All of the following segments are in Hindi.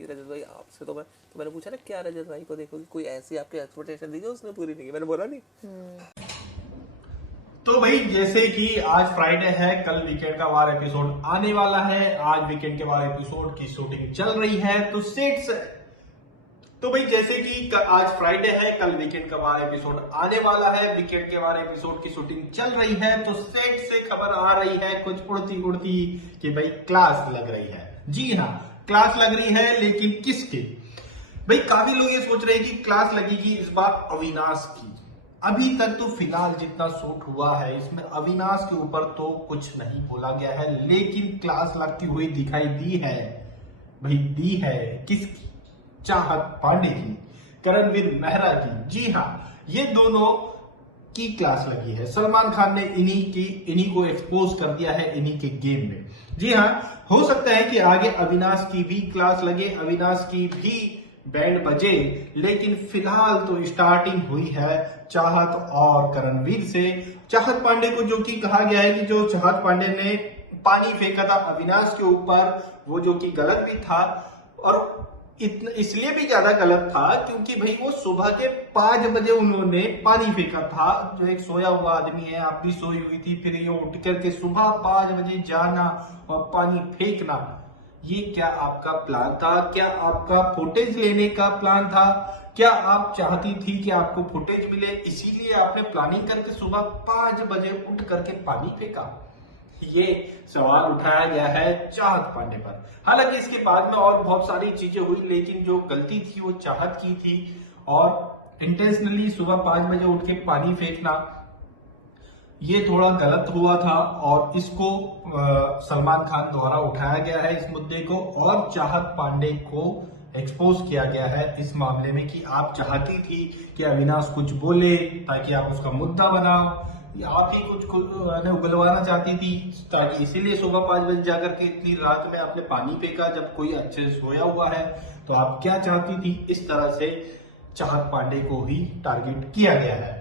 कि रजत भाई आपसे तो मैंने पूछा ना क्या रजत भाई को देखो कोई ऐसी आपकी एक्सपेक्टेशन दी जो उसने पूरी नहीं की, मैंने बोला नहीं। तो भाई जैसे कि आज फ्राइडे है, कल वीकेंड का वार एपिसोड आने वाला है। आज वीकेंड के वार एपिसोड की शूटिंग चल रही है तो सेट से तो भाई जैसे कि आज फ्राइडे है, कल वीकेंड का वार एपिसोड आने वाला है, वीकेंड के वार एपिसोड की शूटिंग चल रही है तो सेट से खबर आ रही है कुछ उड़ती उड़ती कि भाई क्लास लग रही है। जी हाँ, क्लास लग रही है, लेकिन किसकी? भाई काफी लोग ये सोच रहे हैं कि क्लास लगेगी इस बार अविनाश की। अभी तक तो फिलहाल जितना शूट हुआ है इसमें अविनाश के ऊपर तो कुछ नहीं बोला गया है, लेकिन क्लास लगती हुई दिखाई दी है। भाई दी है किसकी? चाहत पांडे की, करणवीर मेहरा की। जी हाँ, ये दोनों की क्लास लगी है। सलमान खान ने इन्हीं को एक्सपोज कर दिया है इन्हीं के गेम में। जी हाँ, हो सकता है कि आगे अविनाश की भी क्लास लगे, अविनाश की भी बैंड बजे, लेकिन फिलहाल तो स्टार्टिंग हुई है चाहत और करणवीर से। चाहत पांडे को जो कि कहा गया है कि जो चाहत पांडे ने पानी फेंका था अविनाश के ऊपर, वो जो कि गलत भी था, और इसलिए भी ज्यादा गलत था क्योंकि भाई वो सुबह के 5 बजे उन्होंने पानी फेंका था। जो एक सोया हुआ आदमी है, आप भी सोई हुई थी, फिर ये उठ करके सुबह 5 बजे जाना और पानी फेंकना, ये क्या आपका प्लान था? क्या आपका फुटेज लेने का प्लान था? क्या आप चाहती थी कि आपको फुटेज मिले, इसीलिए आपने प्लानिंग करके सुबह 5 बजे उठ करके पानी फेंका? ये सवाल उठाया गया है चाहत पांडे पर। हालांकि इसके बाद में और बहुत सारी चीजें हुई, लेकिन जो गलती थी वो चाहत की थी, और इंटेंशनली सुबह 5 बजे उठ के पानी फेंकना ये थोड़ा गलत हुआ था, और इसको सलमान खान द्वारा उठाया गया है इस मुद्दे को, और चाहत पांडे को एक्सपोज किया गया है इस मामले में कि आप चाहती थी कि अविनाश कुछ बोले ताकि आप उसका मुद्दा बनाओ, आप ही कुछ उगलवाना चाहती थी, ताकि इसीलिए सुबह 5 बजे जाकर के इतनी रात में आपने पानी फेंका जब कोई अच्छे से सोया हुआ है। तो आप क्या चाहती थी? इस तरह से चाहत पांडे को ही टारगेट किया गया है।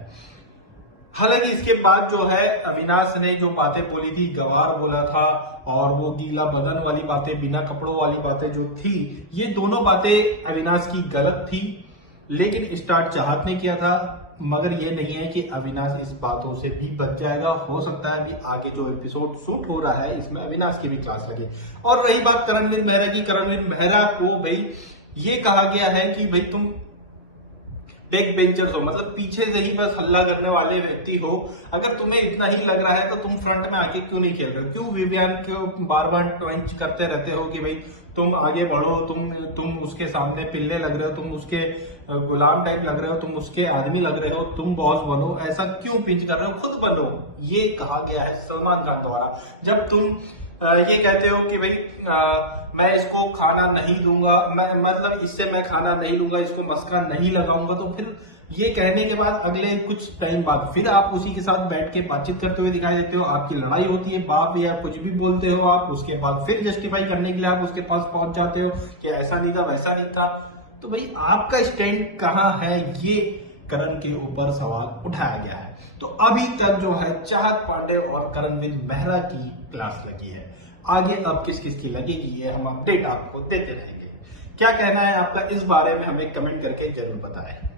हालांकि इसके बाद जो है अविनाश ने जो बातें बोली थी, गवार बोला था, और वो गीला बदन वाली बातें, बिना कपड़ों वाली बातें जो थी, ये दोनों बातें अविनाश की गलत थी, लेकिन स्टार्ट चाहत ने किया था। मगर ये नहीं है कि अविनाश इस बातों से भी बच जाएगा। हो सकता है अभी आगे जो एपिसोड शूट हो रहा है इसमें अविनाश की भी क्लास लगे। और रही बात करणवीर मेहरा की, करणवीर मेहरा को भाई ये कहा गया है कि भाई तुम बैक बेंचर्स हो, मतलब पीछे से ही बस हल्ला करने वाले व्यक्ति हो। अगर तुम्हें इतना ही लग रहा है तो तुम फ्रंट में आके क्यों नहीं खेल रहे हो? क्यों विवियन को बार बार ट्वेंच करते रहते हो कि भाई तुम आगे बढ़ो, तुम उसके सामने पिल्ले लग रहे हो, तुम उसके गुलाम टाइप लग रहे हो, तुम उसके आदमी लग रहे हो, तुम बॉस बनो, ऐसा क्यों पिंच कर रहे हो? खुद बनो, ये कहा गया है सलमान खान द्वारा। जब तुम ये कहते हो कि भाई मैं इसको खाना नहीं दूंगा, मतलब इससे मैं खाना नहीं लूंगा, इसको मस्का नहीं लगाऊंगा, तो फिर ये कहने के बाद अगले कुछ टाइम बाद फिर आप उसी के साथ बैठ के बातचीत करते हुए दिखाई देते हो, आपकी लड़ाई होती है, बाप या कुछ भी बोलते हो आप, उसके बाद फिर जस्टिफाई करने के लिए आप उसके पास पहुंच जाते हो कि ऐसा नहीं था वैसा नहीं था। तो भाई आपका स्टैंड कहाँ है, ये करण के ऊपर सवाल उठाया गया है। तो अभी तक जो है चाहत पांडे और करणवीर मेहरा की क्लास लगी है। आगे अब किस किस की लगेगी ये हम अपडेट आपको देते रहेंगे। क्या कहना है आपका इस बारे में हमें कमेंट करके जरूर बताएं।